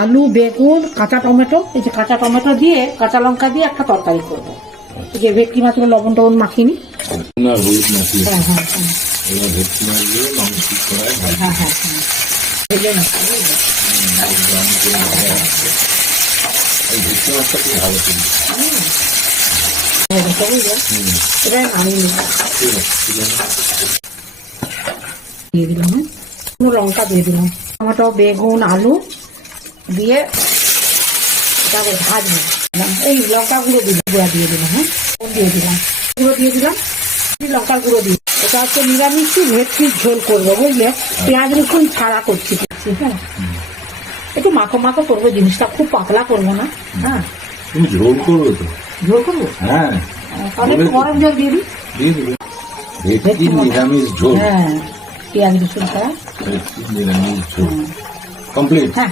আলু, বেগুন, কাঁচা টমেটো, এই যে কাঁচা টমেটো দিয়ে কাঁচা লঙ্কা দিয়ে একটা তরকারি করবো। এই যে ভেটকি মাছগুলো লবণ টবণ মাখিনি। না, হলুদ মাখিয়ে হ্যাঁ হ্যাঁ হ্যাঁ এবার ভেটকি মাছ দিয়ে ননস্টিক কড়ায় ভাজা। হ্যাঁ হ্যাঁ হ্যাঁ ভেজে নিচ্ছি, বুঝলে? ব্রাউন করে ভাজা হচ্ছে। এই ভেটকি মাছটা খুব ভালো ছিল। হয়ে গেছে, বুঝলে? এবার নামিয়ে নিলাম, ঠিক আছে, ঠিক আছে। দিয়ে দিলাম। হ্যাঁ, লঙ্কা দিয়ে দিলাম, টমেটো, বেগুন, আলু দিয়ে তারপর ভাজবো। এই লঙ্কা গুঁড়ো গুঁড়া দিয়ে দিলাম। হ্যাঁ, দিয়ে দিলাম গুঁড়ো, দিয়ে দিলাম লঙ্কার গুঁড়ো দিয়ে। এটা হচ্ছে নিরামিষ ভেটকির ঝোল করবো, বুঝলে? পেঁয়াজ রসুন ছাড়া করছি। হ্যাঁ, একটু মাখো মাখো করবো জিনিসটা, খুব পাতলা করবো না। হ্যাঁ, তুমি ঝোল করবে তো? ঝোল করবো। হ্যাঁ, তাহলে একটু গরম জল দিয়ে দিই। দিয়ে দেবে। ভেটকি নিরামিষ ঝোল। হ্যাঁ, পেঁয়াজ রসুন ছাড়া। ভেটকি নিরামিষ ঝোল কমপ্লিট। হ্যাঁ।